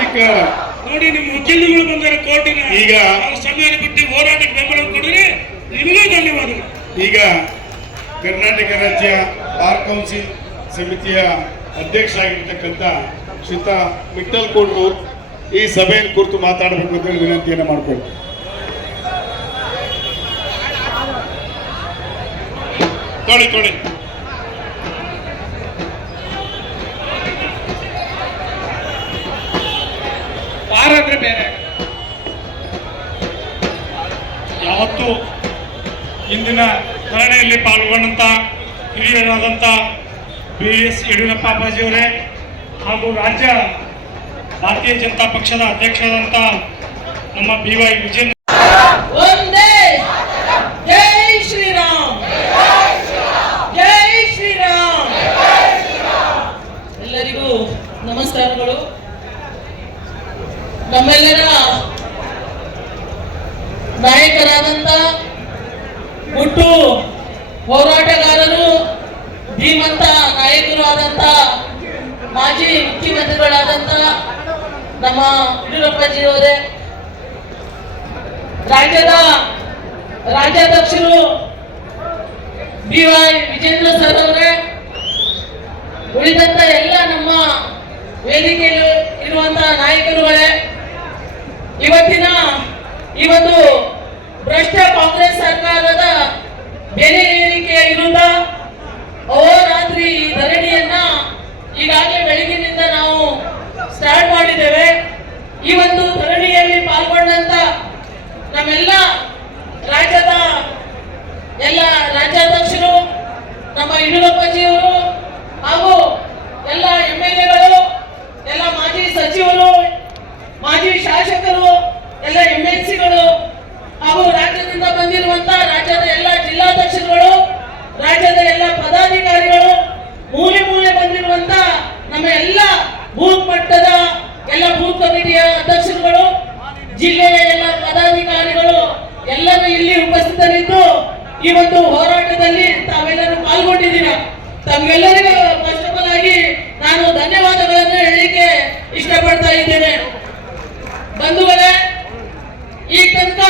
ಧಿಕ್ಕಾರ ನೋಡಿ ನಿಮ್ಮ ವಕೀಲರುಗಳು ಬಂದರೆ ಕೋರ್ಟಿನ ಈಗ ಸಮಯ ಬಿಟ್ಟು ಹೋರಾಟಕ್ಕೆ ಬೆಂಬಲ ಕೊಡಿದ್ರೆ ನಿಮಗೂ ಧನ್ಯವಾದಗಳು. ಈಗ ಕರ್ನಾಟಕ ರಾಜ್ಯ ಬಾರ್ ಕೌನ್ಸಿಲ್ ಸಮಿತಿಯ ಅಧ್ಯಕ್ಷ ಆಗಿರ್ತಕ್ಕಂಥ ಶ್ರೀತ ಮಿಟ್ಟಲ್ ಕೋಡ್ನೂರ್ ಈ ಸಭೆಯನ್ನು ಕುರಿತು ಮಾತಾಡಬೇಕು ಅಂತ ಹೇಳಿ ವಿನಂತಿಯನ್ನು ಮಾಡ್ಕೊಳ್ತೀನಿ. ತೊಳಿ ತೊಳಿ. ಇಂದಿನ ಧರಣಿಯಲ್ಲಿ ಪಾಲ್ಗೊಂಡಂತ ಹಿರಿಯರಾದಂಥ ಬಿ ಎಸ್ ಯಡಿಯೂರಪ್ಪ ಅಪ್ಪಾಜಿಯವರೇ ಹಾಗೂ ರಾಜ್ಯ ಭಾರತೀಯ ಜನತಾ ಪಕ್ಷದ ಅಧ್ಯಕ್ಷರಾದಂಥ ನಮ್ಮ ಬಿ ವೈ ವಿಜೇಂದ್ರ ಎಲ್ಲರಿಗೂ ನಮಸ್ಕಾರಗಳು. ನಮ್ಮೆಲ್ಲರ ನಾಯಕರಾದಂತ ಹುಟ್ಟು ಹೋರಾಟಗಾರರು, ಧೀಮಂತ ನಾಯಕರು ಆದಂತ ಮಾಜಿ ಮುಖ್ಯಮಂತ್ರಿಗಳಾದಂತ ನಮ್ಮ ಯಡಿಯೂರಪ್ಪಜಿಯವರೇ ರಾಜ್ಯದ ರಾಜ್ಯಾಧ್ಯಕ್ಷರು ಬಿ ವೈ ವಿಜೇಂದ್ರ ಸರ್ ಅವರೇ ಉಳಿದಂತ ಎಲ್ಲ ನಮ್ಮ ವೇದಿಕೆಯಲ್ಲಿ ಇರುವಂತಹ ನಾಯಕರುಗಳೇ, ಇವತ್ತಿನ ಈ ಒಂದು ಭ್ರಷ್ಟ ಕಾಂಗ್ರೆಸ್ ಸರ್ಕಾರದ ಬೆಲೆ ಏರಿಕೆಯ ವಿರುದ್ಧ ಅಹೋರಾತ್ರಿ ಧರಣಿಯನ್ನ ಈಗಾಗಲೇ ಬೆಳಗಿನಿಂದ ನಾವು ಸ್ಟಾರ್ಟ್ ಮಾಡಿದ್ದೇವೆ. ಈ ಒಂದು ಧರಣಿಯಲ್ಲಿ ಪಾಲ್ಗೊಂಡಂತ ನಮ್ಮೆಲ್ಲ ರಾಜ್ಯದ ಎಲ್ಲ ರಾಜ್ಯಾಧ್ಯಕ್ಷರು, ನಮ್ಮ ಯಡಿಯೂರಪ್ಪಜಿಯವರು ಹಾಗೂ ಎಲ್ಲ ಎಂ ಎಲ್ ಎಗಳು ಎಲ್ಲ ಮಾಜಿ ಸಚಿವರು, ಮಾಜಿ ಶಾಸಕರು, ಎಲ್ಲ ಎಂ ಎಲ್ ಸಿಗಳು ಹಾಗೂ ರಾಜ್ಯದಿಂದ ಬಂದಿರುವಂತ ರಾಜ್ಯದ ಎಲ್ಲ ಜಿಲ್ಲಾಧ್ಯಕ್ಷರುಗಳು ರಾಜ್ಯದ ಎಲ್ಲ ಪದಾಧಿಕಾರಿಗಳು ಮೂಲೆ ಮೂಲೆ ಬಂದಿರುವಂತ ನಮ್ಮ ಎಲ್ಲ ಬೂತ್ ಮಟ್ಟದ ಎಲ್ಲ ಬೂತ್ ಕಮಿಟಿಯ ಅಧ್ಯಕ್ಷರುಗಳು, ಜಿಲ್ಲೆಯ ಎಲ್ಲ ಪದಾಧಿಕಾರಿಗಳು ಎಲ್ಲರೂ ಇಲ್ಲಿ ಉಪಸ್ಥಿತರಿದ್ದು, ಈ ಒಂದು ಹೋರಾಟದಲ್ಲಿ ತಾವೆಲ್ಲರೂ ಪಾಲ್ಗೊಂಡಿದ್ದೀರಾ? ತಮ್ಮೆಲ್ಲರಿಗೂ ಫಸ್ಟ್ ಆಫ್ ಆಲ್ ಆಗಿ ನಾನು ಧನ್ಯವಾದಗಳನ್ನು ಹೇಳಲಿಕ್ಕೆ ಇಷ್ಟಪಡ್ತಾ ಇದ್ದೇನೆ. ಬಂಧುಗಳೇ, ಈ ತನಕ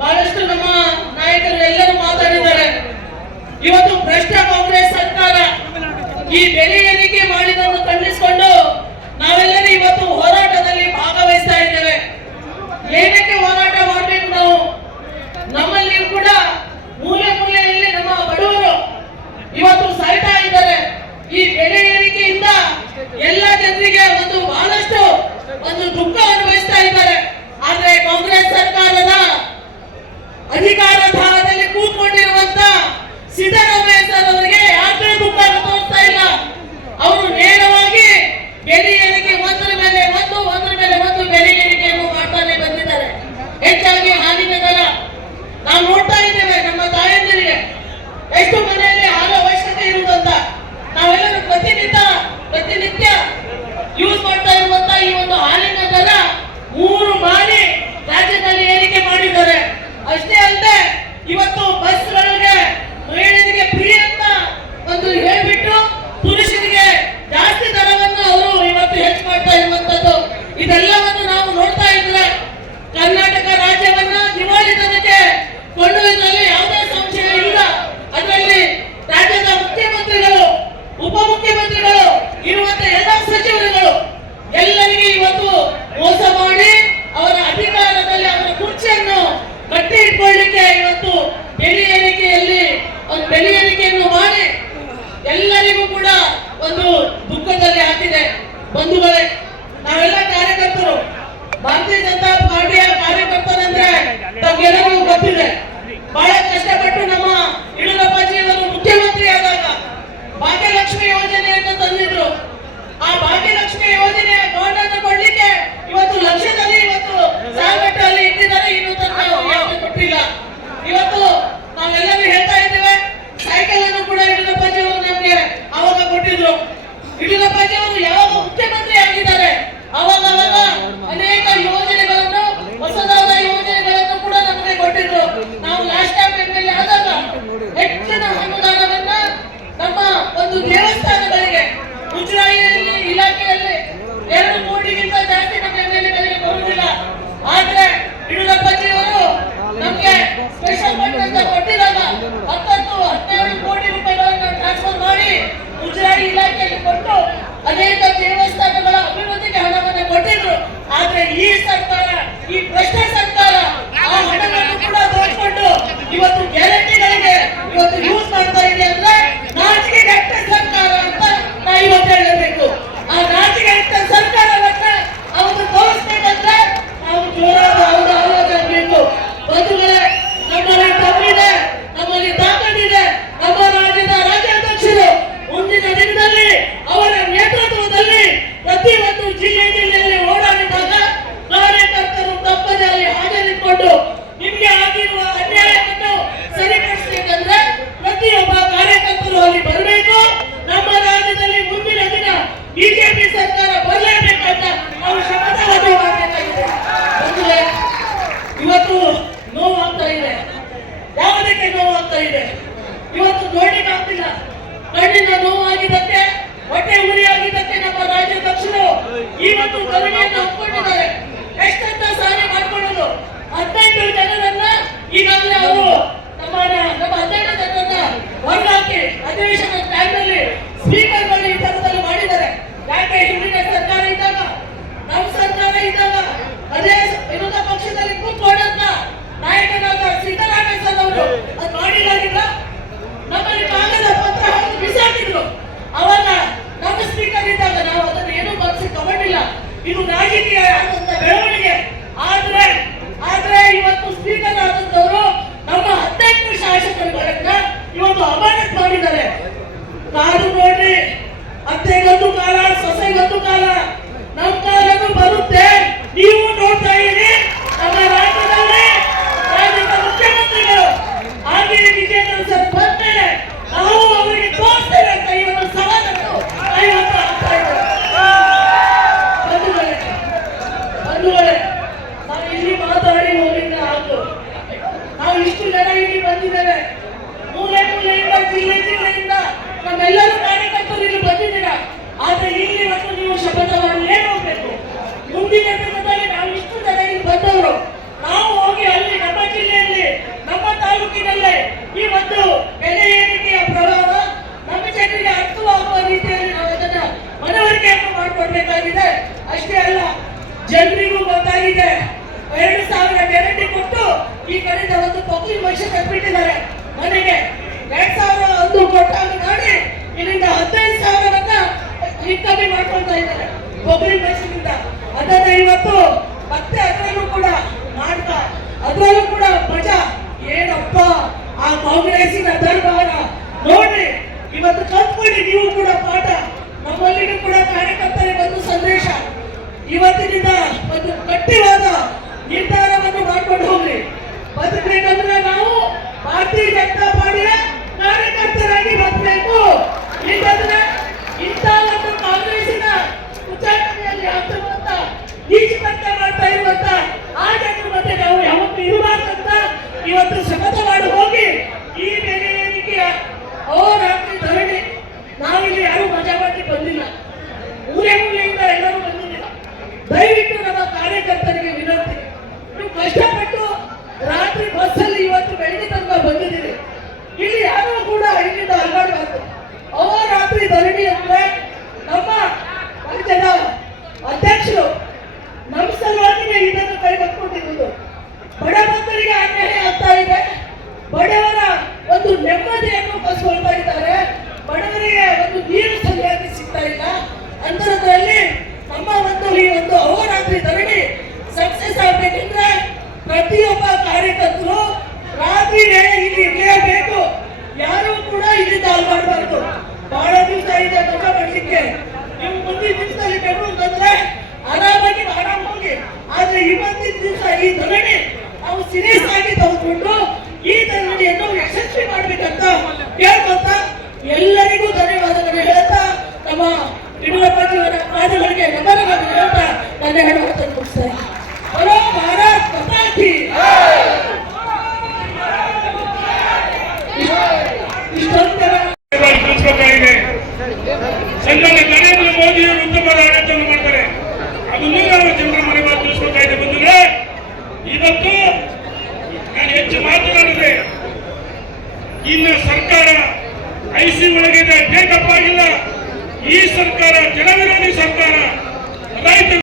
ಬಹಳಷ್ಟು ನಮ್ಮ ನಾಯಕರು ಎಲ್ಲರೂ ಮಾತಾಡಿದ್ದಾರೆ. ಇವತ್ತು ಭ್ರಷ್ಟ ಕಾಂಗ್ರೆಸ್ ಸರ್ಕಾರ ಈ ಬೆಲೆ ಏರಿಕೆ ಮಾಡಿದ್ದನ್ನು ಖಂಡಿಸಿಕೊಂಡು ನಾವೆಲ್ಲರೂ ಇವತ್ತು ಹೋರಾಟದಲ್ಲಿ ಭಾಗವಹಿಸ್ತಾ ಇದ್ದೇವೆ ಏನಕ್ಕೆ ಹೋರಾಟ ಮಾಡಬೇಕು ನಾವು. ನಮ್ಮಲ್ಲಿ ಕೂಡ ಮೂಲೆ ಮೂಲೆಯಲ್ಲಿ ನಮ್ಮ ಬಡವರು ಇವತ್ತು ಸಾಯ್ತಾ ಇದ್ದಾರೆ. ಈ ಬೆಲೆ ಏರಿಕೆಯಿಂದ ಎಲ್ಲ ಜನರಿಗೆ ಒಂದು ಬಹಳಷ್ಟು ಒಂದು ದುಃಖ ಅನುಭವಿಸ್ತಾ ಇದ್ದಾರೆ. ಆದ್ರೆ ಕಾಂಗ್ರೆಸ್ ಸರ್ಕಾರದ ಅಧಿಕಾರಧಾರದಲ್ಲಿ ಕೂತ್ಕೊಂಡಿರುವಂತ ಸಿದ್ದರಾಮಯ್ಯ ಸರ್ ಅವರಿಗೆ ಎರಡು ಕೋಟಿಗಿಂತ ಜಾಸ್ತಿ ನಮ್ಮ ಎಮ್ಎಲ್ಎಗಳಿಗೆ ಬರುವುದಿಲ್ಲ ಆದ್ರೆ ಯಡಿಯೂರಪ್ಪಜಿಯವರು ನಮಗೆ ಸ್ಪೆಷಲ್ ಫಂಡ್ ಅಂತ ಕೊಟ್ಟಿರಲ್ಲ, ಹತ್ತತ್ತು ಹದಿನೇಳು ಕೋಟಿ ರೂಪಾಯಿಗಳನ್ನು ಟ್ರಾನ್ಸ್ಫರ್ ಮಾಡಿ ಮುಜರಾಯಿ ಇಲಾಖೆಯಲ್ಲಿ ಕೊಟ್ಟು ಅನೇಕ ದೇವಸ್ಥಾನಗಳ ಅಭಿವೃದ್ಧಿಗೆ ಹಣವನ್ನು ಕೊಟ್ಟಿದ್ರು. ಆದ್ರೆ ಈ ಸರ್ಕಾರ ಕಾದು ನೋಡ್ರಿ, ಅತ್ತೆಗಂತೂ ಕಾಲ, ಸೊಸೆಗಂತೂ ಕಾಲ, ನಮ್ ಕಾಲಕ್ಕೂ ಬರುತ್ತೆ. ನೀವು ನೋಡ್ತಾ ಇದ್ದೀರಿ ನಮ್ಮ ರಾಜ್ಯದಲ್ಲಿ ರಾಜ್ಯದ ಮುಖ್ಯಮಂತ್ರಿಗಳು. ಹಾಗೆ ವಿಜೇಂದ್ರ ಸರ್ ಬರ್ತಾರೆ ನಾವು ಅವರಿಗೆ ತೋರಿಸ್ತೇವೆ ಅಂತ ಈ ಒಂದು ಸವಾಲನ್ನು. ಇವತ್ತು ಆಗ್ತಾ ಇದ್ದಾರೆ. ಬಂಧುಗಳೇ ಬಂಧುಗಳೇ, ನಾವು ಇಲ್ಲಿ ಮಾತಾಡಿ ಹೋಗಿದ್ದ ಹಾಕು ನಾವು ಇಷ್ಟು ಜನ ಇಲ್ಲಿ ಬಂದಿದ್ದೇವೆ. ಮೂಲೆ ಮೂಲೆಯಿಂದ ಜಿಲ್ಲೆ ಜಿಲ್ಲೆಯಿಂದ ನಮ್ಮೆಲ್ಲರೂ ಕಾರ್ಯಕರ್ತರು ಇಲ್ಲಿ ಬಂದಿದ್ದೀರ? ಆದ್ರೆ ಇಲ್ಲಿ ಇವತ್ತು ನೀವು ಶಪಥವನ್ನು ಏನು ಹೋಗ್ಬೇಕು? ಮುಂದಿನ ದಿನದಲ್ಲಿ ನಾವು ಇಷ್ಟು ಜನ ಇಲ್ಲಿ ಬಂದವರು. ನಾವು ಹೋಗಿ ಅಲ್ಲಿ ನಮ್ಮ ಜಿಲ್ಲೆಯಲ್ಲಿ, ನಮ್ಮ ತಾಲೂಕಿನಲ್ಲೇ অতিরিক্ত ಪ್ರಧಾನಿ ನರೇಂದ್ರ ಮೋದಿ ಉತ್ತಮವಾದ ಆಡಳಿತವನ್ನು ಮಾಡ್ತಾರೆ. ಅದನ್ನು ನಾವು ಜನರ ಮನೆ ಮಾತು ತಿಳಿಸ್ಬೇಕಾಗಿದೆ ಇವತ್ತು ನಾನು ಹೆಚ್ಚು ಮಾತನಾಡಿದೆ ಇನ್ನ ಸರ್ಕಾರ ಐಸಿ ಒಳಗಿದೆ ಟೇಕಪ್ ಆಗಿಲ್ಲ. ಈ ಸರ್ಕಾರ ಜನವಿರೋಧಿ ಸರ್ಕಾರ. ರೈತ